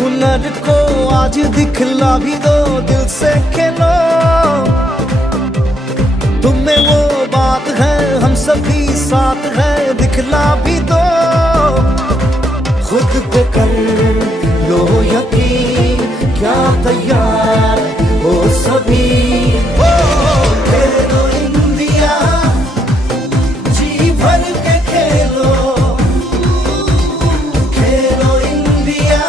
हुनर को आज दिखला भी दो, दिल से खेलो। तुम में वो बात है, हम सभी साथ है, दिखला भी दो। खुद पे कर लो यकीन, क्या तैयार हो सभी। ओ खेलो इंडिया, जी भर के खेलो। खेलो इंडिया,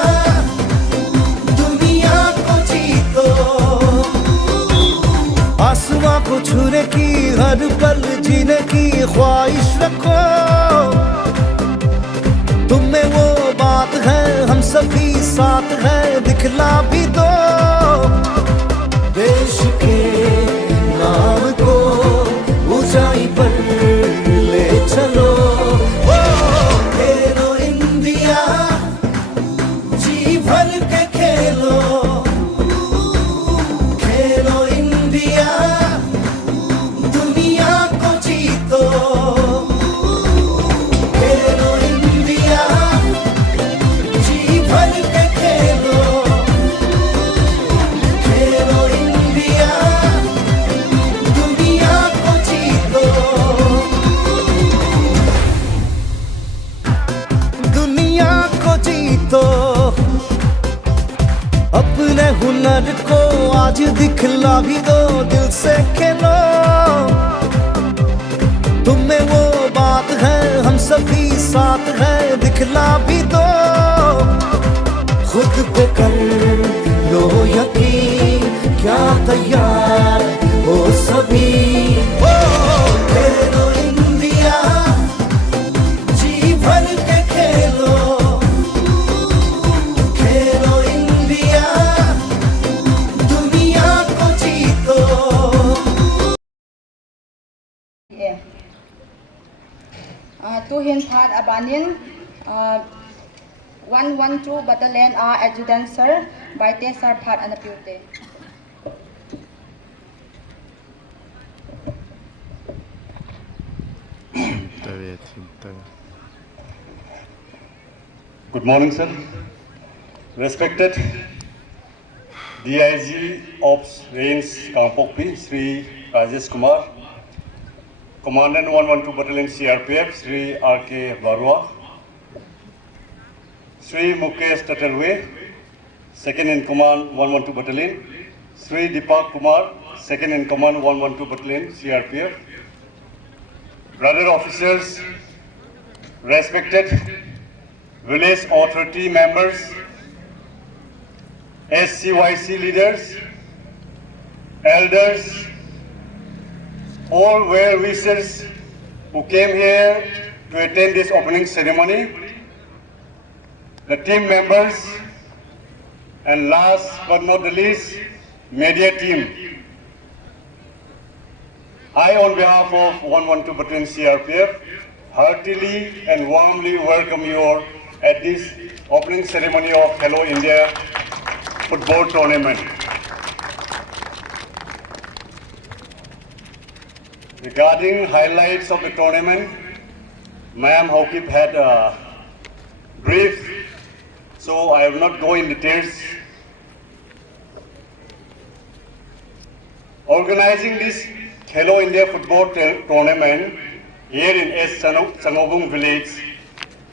दुनिया को जीतो। आसमां को छूने की, हर पल जीने की ख्वाहिश रखो। तुम में वो बात है, हम सभी साथ है, दिखला भी दो। देश के नाम को ऊंचाई पर ले चलो। ओ खेलो इंडिया, जी भर के खेलो। खेलो इंडिया, दुनिया को जीतो। खेलो इंडिया, जी भर के खेलो। खेलो इंडिया, दुनिया को जीतो। दुनिया को जीतो। अपने हुनर को आज दिखला भी दो, दिल से खेलो। तुम में वो बात है, हम सभी साथ है, दिखला भी दो। खुद पे कर लो यकीन, क्या तैयार हो सभी। ओ खेलो इंडिया, जी भर के खेलो। खेलो इंडिया, दुनिया को जीतो। To Hin Phat Abanin, 112 Battalion Adjutant Sir, Baite Sar Phat Anapute. Good morning, sir. Respected DIG Ops Range Kampokpi, Sri Rajesh Kumar, Commandant 112 Battalion CRPF, Sri R.K. Barua, Sri Mukesh Tatalwe, Second in Command 112 Battalion, Sri Deepak Kumar, Second in Command 112 Battalion CRPF, brother officers, respected village authority members, SCYC leaders, elders, all well-wishers who came here to attend this opening ceremony, the team members, and last but not the least, media team. I, on behalf of 112 Battalion CRPF, heartily and warmly welcome you all at this opening ceremony of Hello India Football Tournament. Regarding highlights of the tournament, Ma'am Hokip had a brief, so I will not go in details. Organizing this Hello India Football Tournament here in S. Sangobung village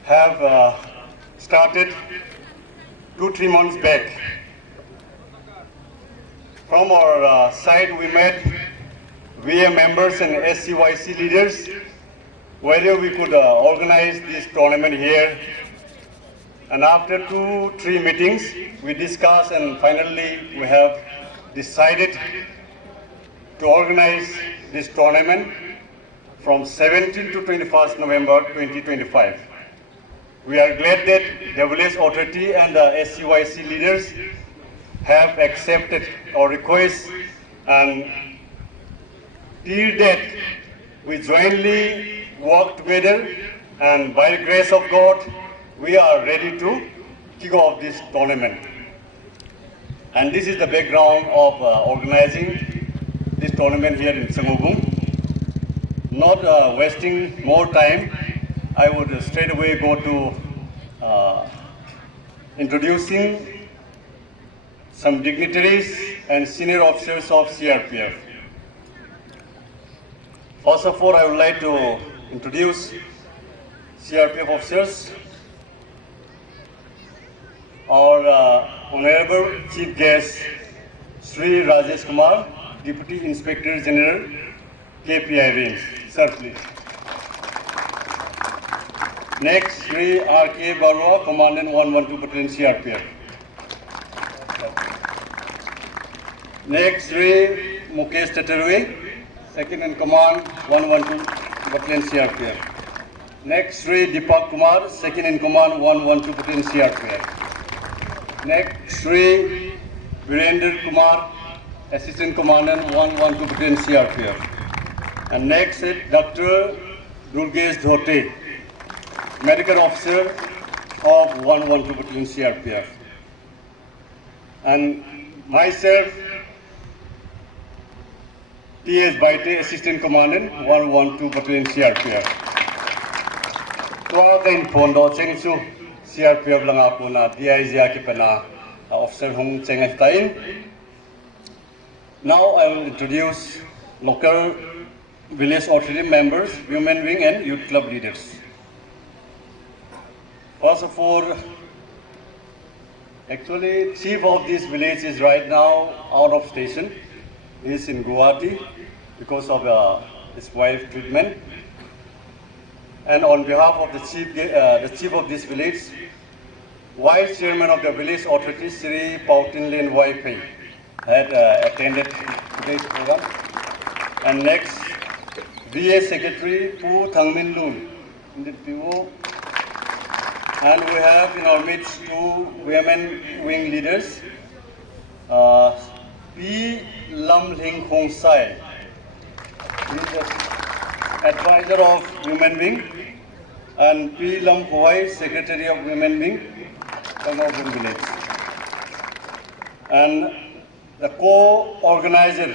have started 2-3 months back. From our side, we met VA members and SCYC leaders whether we could organize this tournament here. And after 2-3 meetings, we discussed and finally we have decided to organize this tournament from 17 to 21st November 2025. We are glad that the village authority and the SCYC leaders have accepted our request, and till that we jointly work together, and by the grace of God we are ready to kick off this tournament. And this is the background of organizing this tournament here in Sangobung. Not wasting more time, I would straight away go to introducing some dignitaries and senior officers of CRPF. First of all, I would like to introduce CRPF officers. Our Honorable Chief Guest, Sri Rajesh Kumar, Deputy Inspector General, KPI Range. Sir, please. Next, Sri R.K. Barua, Commandant 112 Battalion CRPF. Next, Sri Mukesh Tatarwe, Second in Command 112 Battalion CRPF. Next, Sri Deepak Kumar, Second in Command 112 Battalion CRPF. Next, Sri Virender Kumar, Assistant Commandant 112 Battalion CRPF. And next is Dr. Durgesh Dhote, Medical Officer of 112 Battalion CRPF. And myself, T.S. Baite, Assistant Commandant 112 Battalion CRPF. Tuwa kain pondo chengsu CRPF lang ako na DIZ aki pa na officer hong chengas tain. Now I will introduce local village authority members, women wing and youth club leaders. First of all, actually chief of this village is right now out of station. He is in Guwahati because of his wife treatment. And on behalf of the chief of this village, Vice Chairman of the village authority, Sri Pautinlen Waipai, had attended today's program. And next, VA Secretary Pu Thangmin Lun in the PO. And we have in our midst two women wing leaders, P. Lam Ling Hong Sai, he is the advisor of Women Wing, and P. Lam Hoi, Secretary of Women Wing, Sangobung Village. And the co-organizer,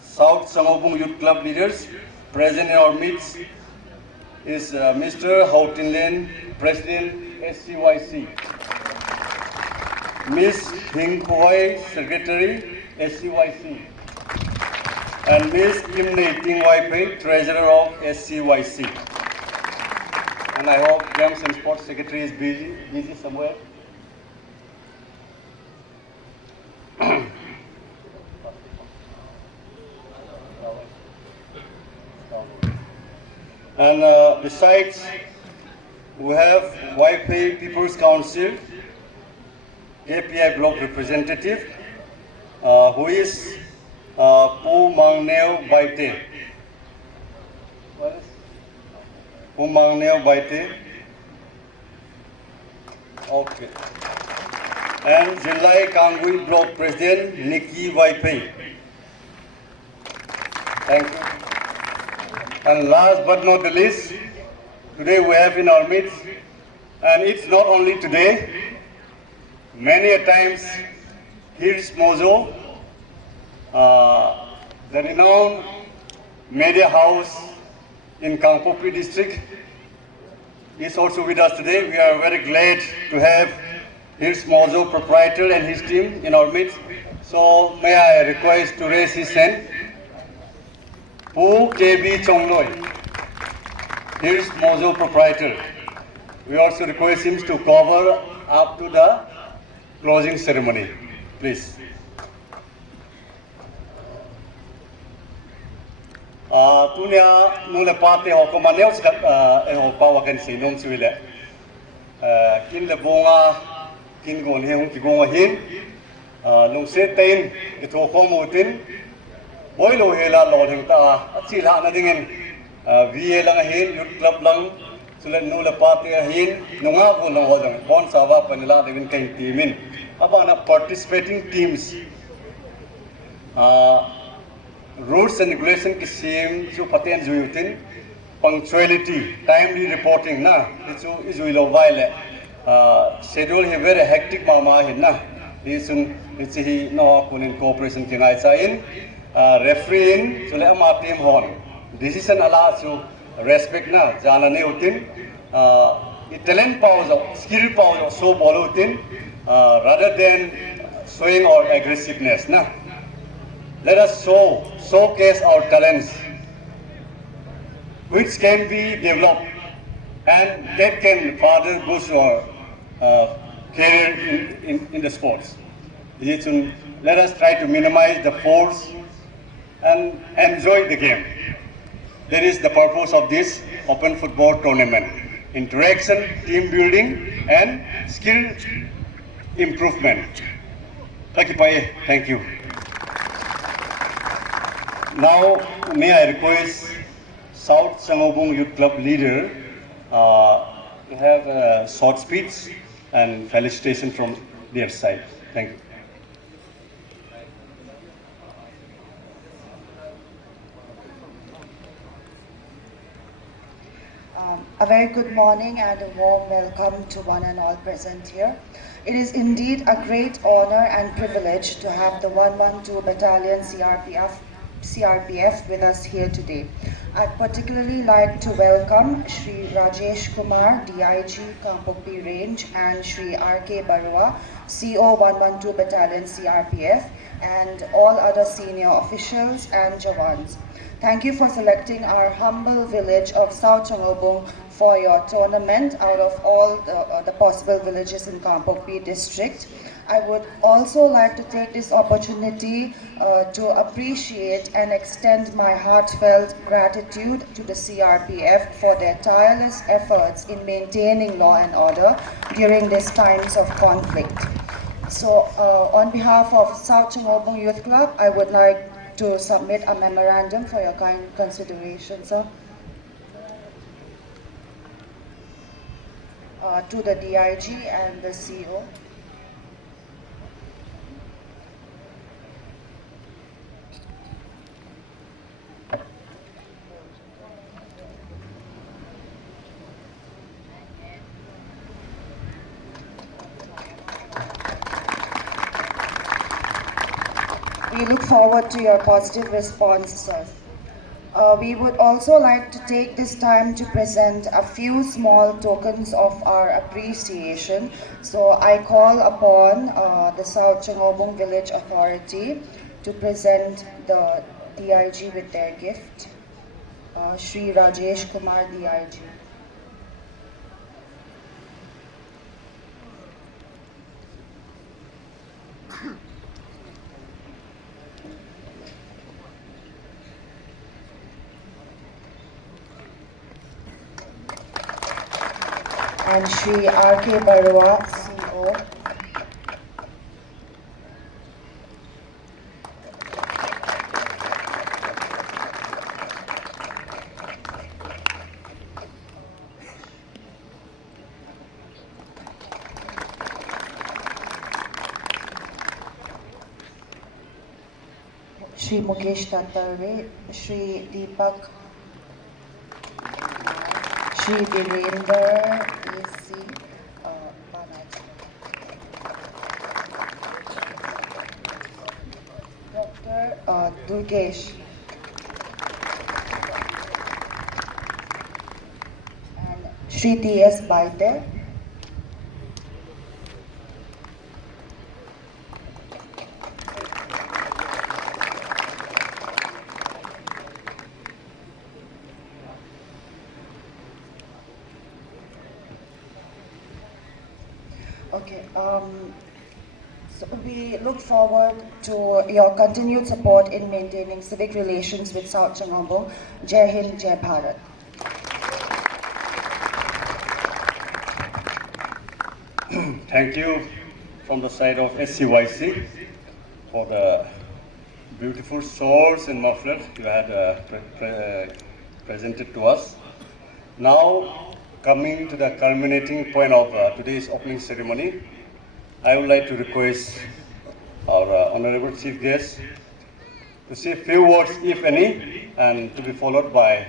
South Sangobung Youth Club leaders, present in our midst is Mr. Houtinlen, President SCYC, Ms. Hing Hoi, Secretary SCYC, and Ms. Kim Nei Ting Waipai, Treasurer of SCYC. And I hope Games and Sports Secretary is busy somewhere. And besides, we have Waipai People's Council, KPI Block Representative, who is Pu Mang Neo Baite. Pu Mang Neo Baite. Okay. And Jilai Kangui Block President Nikki Waipai. Thank you. And last but not the least, today we have in our midst, and it's not only today, many a times, here's Mozo, the renowned media house in Kangpokpi district is also with us today. We are very glad to have Hirs Mozo, proprietor, and his team in our midst. So may I request to raise his hand. Pu KB Chongloi, Hirs Mozo, proprietor. We also request him to cover up to the closing ceremony, please. Tunya nule pate ho komanel skat ho pawakan sinong suile. Kin le bonga kin gon he hong ki gonga hin. Nung setain ito ko mutin. Boy lo hela lo heng ta achila na dingen VA lang hin youth club lang sulen nule pate hin nunga ko no ho jang bon sawa panila dengan kain teamin. Apa na participating teams. Rules and regulation ki same जो पते हैं जो युतिन punctuality, timely reporting ना itu ilo वाले schedule है very hectic mama है ना इसुं itu he no kunin cooperation kinai sain refereeing so le ama team hon decision ala so respect na jana ne utin talent pause skill pause so bolo utin rather than showing our aggressiveness. Na? Let us showcase our talents, which can be developed and that can further boost our career in the sports. Let us try to minimize the force and enjoy the game. That is the purpose of this open football tournament. Interaction, team building, and skill improvement. Thank you. Now, may I request South Changobong Youth Club leader to have a short speech and felicitation from their side. Thank you. A very good morning and a warm welcome to one and all present here. It is indeed a great honor and privilege to have the 112 Battalion CRPF with us here today. I'd particularly like to welcome Shri Rajesh Kumar, DIG, Kampokpi Range, and Shri R.K. Barua, CO 112 Battalion CRPF, and all other senior officials and Jawans. Thank you for selecting our humble village of South Changobong for your tournament out of all the possible villages in Kampokpi district. I would also like to take this opportunity to appreciate and extend my heartfelt gratitude to the CRPF for their tireless efforts in maintaining law and order during these times of conflict. So on behalf of South Changobong Youth Club, I would like to submit a memorandum for your kind consideration, sir. To the DIG and the CO. We look forward to your positive response, sir. We would also like to take this time to present a few small tokens of our appreciation. So I call upon the South Changobong Village Authority to present the DIG with their gift. Shri Rajesh Kumar, DIG. And Shri R.K. Barua, CO. Shri Mukesh Tatarve, Shri Deepak, Shri Virender, AC, Banaji. Dr. Durgesh. And Shri T.S. Baite. Okay, so we look forward to your continued support in maintaining civic relations with South Changobong. Jai Hind, Jai Bharat. Thank you from the side of SCYC for the beautiful shawls and mufflers you had presented to us. Now, coming to the culminating point of today's opening ceremony, I would like to request our Honorable Chief Guest to say a few words, if any, and to be followed by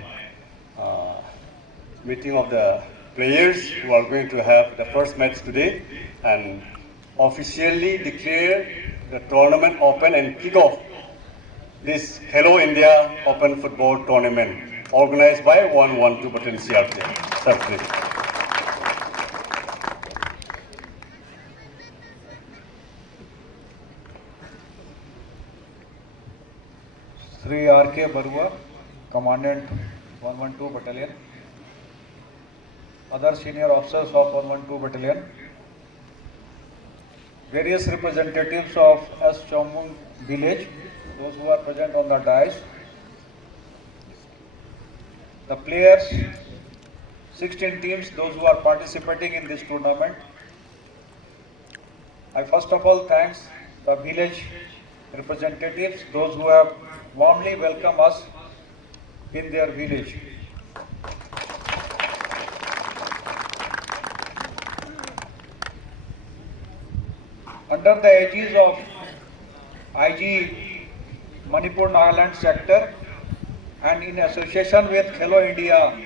meeting of the players who are going to have the first match today and officially declare the tournament open and kick off this Hello India Open Football Tournament organized by 112 Battalion CRPF. Sir, please. Sri R.K. Barua, Commandant 112 Battalion, other senior officers of 112 Battalion, various representatives of S. Chaumung village, those who are present on the dais, the players, 16 teams, those who are participating in this tournament. I first of all thanks the village representatives, those who have warmly welcomed us in their village. Under the aegis of IG Manipur Nagaland sector and in association with Khelo India,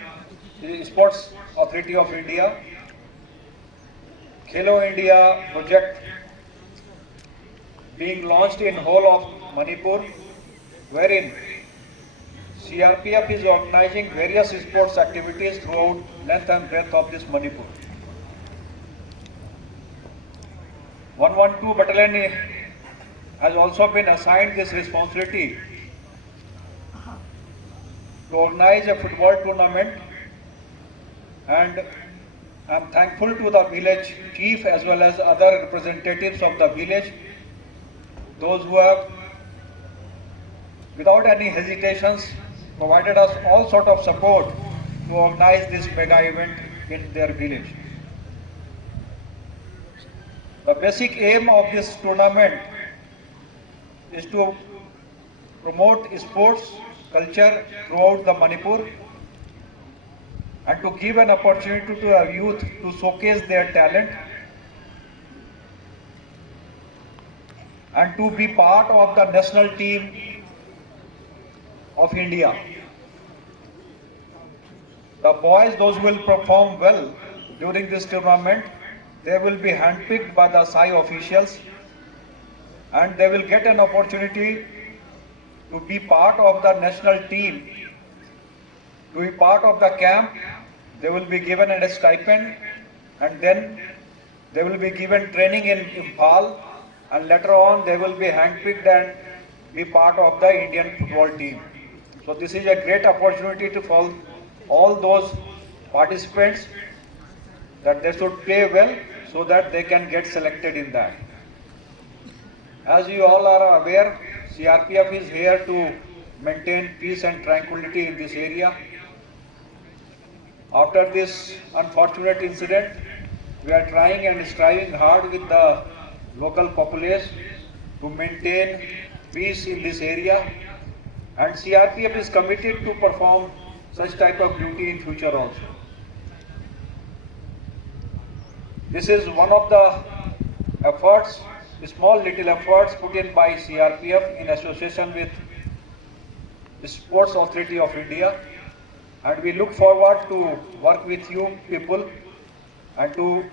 the Sports Authority of India, Khelo India project being launched in whole of Manipur, wherein CRPF is organizing various sports activities throughout length and breadth of this Manipur. 112 Battalion has also been assigned this responsibility to organize a football tournament, and I am thankful to the village chief as well as other representatives of the village, those who have without any hesitations provided us all sort of support to organize this mega event in their village. The basic aim of this tournament is to promote sports culture throughout the Manipur and to give an opportunity to our youth to showcase their talent and to be part of the national team of India. The boys, those who will perform well during this tournament, they will be handpicked by the SAI officials and they will get an opportunity to be part of the national team, to be part of the camp. They will be given a stipend and then they will be given training in Imphal, and later on they will be handpicked and be part of the Indian football team. So this is a great opportunity to for all those participants that they should play well so that they can get selected in that. As you all are aware, CRPF is here to maintain peace and tranquility in this area. After this unfortunate incident, we are trying and striving hard with the local populace to maintain peace in this area, and CRPF is committed to perform such type of duty in future also. This is one of the efforts, small little efforts put in by CRPF in association with the Sports Authority of India, and we look forward to work with you people and to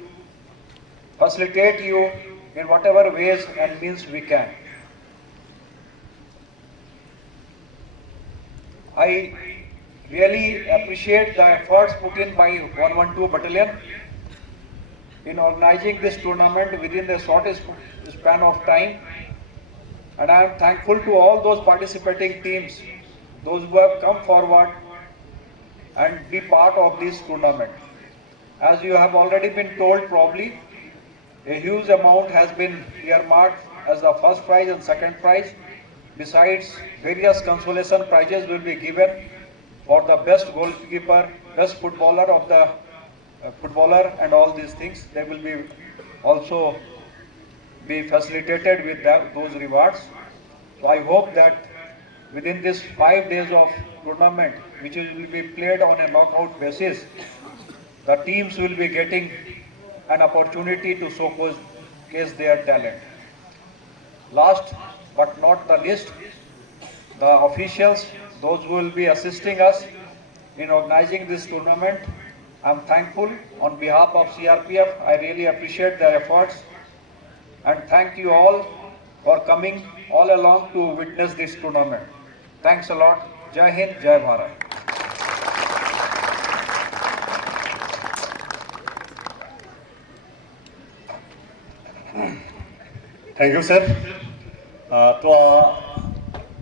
facilitate you in whatever ways and means we can. I really appreciate the efforts put in by 112 Battalion in organizing this tournament within the shortest span of time, and I am thankful to all those participating teams, those who have come forward and be part of this tournament. As you have already been told probably, a huge amount has been earmarked as the first prize and second prize. Besides, various consolation prizes will be given for the best goalkeeper, best footballer of the footballer and all these things. They will be also be facilitated with those rewards. So I hope that within this 5 days of tournament, which will be played on a knockout basis, the teams will be getting an opportunity to showcase their talent. Last but not the least, the officials, those who will be assisting us in organizing this tournament, I am thankful on behalf of CRPF. I really appreciate their efforts and thank you all for coming all along to witness this tournament. Thanks a lot. Jai Hind, Jai Bharat. Thank you, sir. To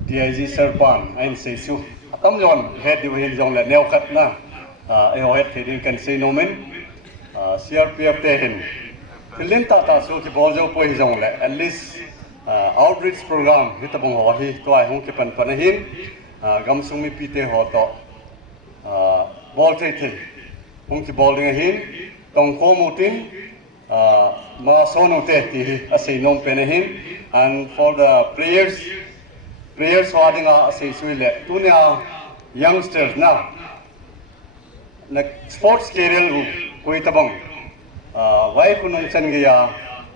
DIG Serpan and say su atam yon head the hin jong le neo khat na head heading can say no men CRPF te hin Pilin ta so ki bol jo po hi jong le at least outreach program hitabong ho hi to ai hong ki pan pan hin gam sumi pite ho to bol te te hong ki bol ding hin tong ko mutin ma sono te ti asay nom pen hin and for the prayers wading asay suile tunya youngsters na sports career koi tabang why kunung chan gaya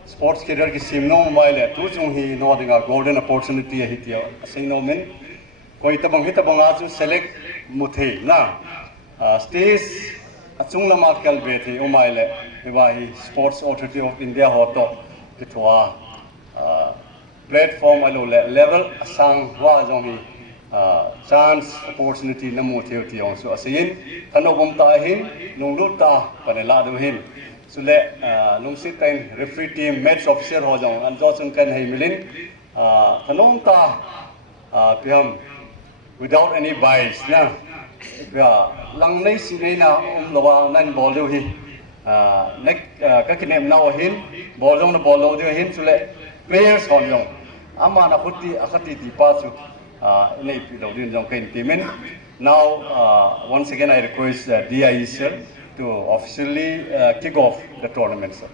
sports career ki sim no mobile tu chung hi no ding golden opportunity hi ti asay no men koi tabang hitabang aju select muthe na stage achung lama kal be thi umaile hi sports authority of India ho to kitwa platform alo level asang wa jong hi chance opportunity namu theu ti ong so asin thanobom ta hin nunglu ta panela do hin sule lungsit tain referee team match officer ho jong an jo chung kan hai milin thanom ta piham without any bias na lang nei si nei na lawa nan bol do hi nek ka kinem na hin bol jong na bol do hin sule players ho jong ama na khuti akhati ti pa chu nei pi do din jong kain timen now once again I request DIE sir to officially kick off the tournament sir.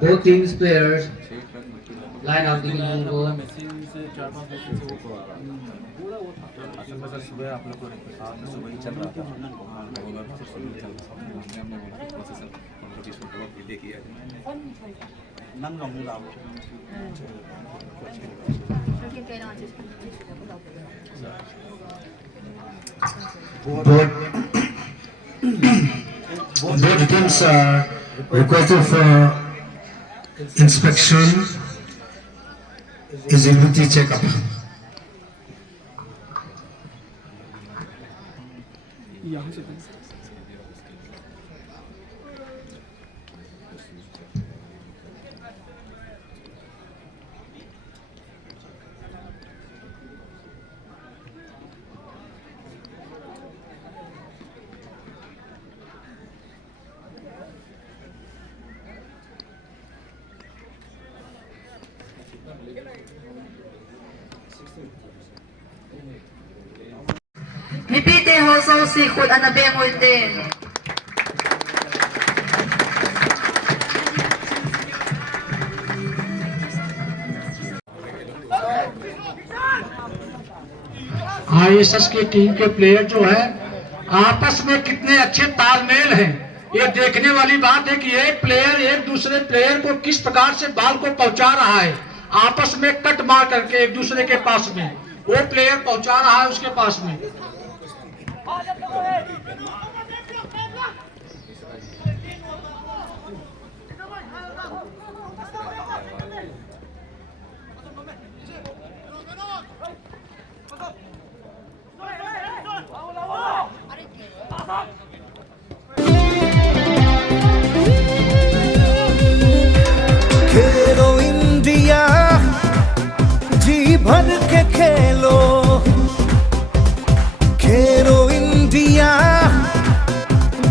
Both teams players line up the goal. Board teams are requested for inspection, visibility checkup. Mipite hoso si Khul Anabengul din. ISS की team के player जो है आपस में कितने अच्छे तालमेल हैं, ये देखने वाली बात है कि एक प्लेयर एक दूसरे प्लेयर को किस प्रकार से बॉल को पहुंचा रहा है, आपस में कट मार करके एक दूसरे के पास में वो प्लेयर पहुंचा रहा है उसके पास में। खेलो इंडिया, जी भर के खेलो, खेलो इंडिया,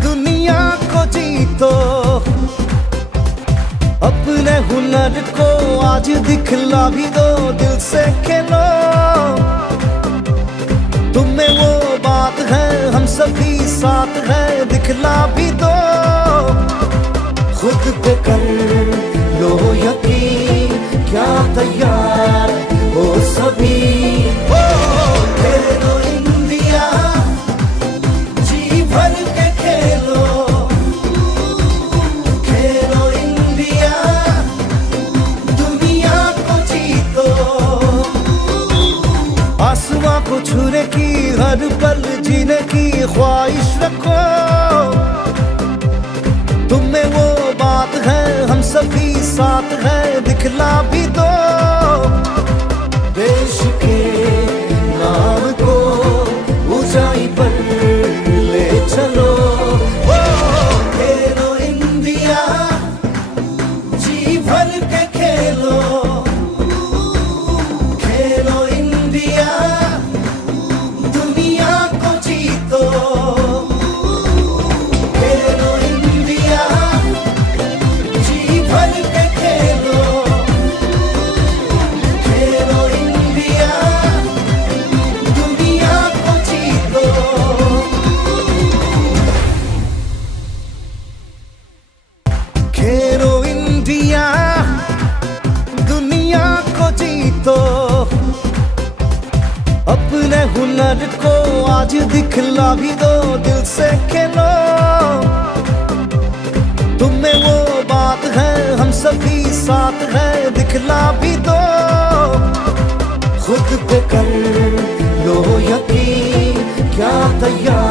दुनिया को जीतो, अपने हुनर को आज दिखला भी दो, दिल से खेलो, तुम्हें वो बात है हम सभी साथ हैं, दिखला भी दो, खुद पे कर लो यकीन, क्या तैयार हो सभी, ओ खेलो इंडिया, जी भर के खेलो, खेलो इंडिया, दुनिया को जीतो, आसमां को छूने की हर पल जीने की ख्वाहिश रखो, तुम्हें वो बात है हम सभी साथ हैं, दिखला भी दो, देश के नाम को ऊंचाई पर ले चलो, ओ खेलो इंडिया, जी भर के खेलो, खेलो इंडिया, दुनिया को जीतो, खेलो इंडिया, जी भर के खेलो, खेलो इंडिया, दुनिया को जीतो। खेलो इंडिया, दुनिया को जीतो, अपने हुनर को आज दिखला भी दो, दिल से खेलो, तुम्हें वो बात है हम सभी साथ हैं, दिखला भी दो, खुद पे कर लो यकीन, क्या तैयार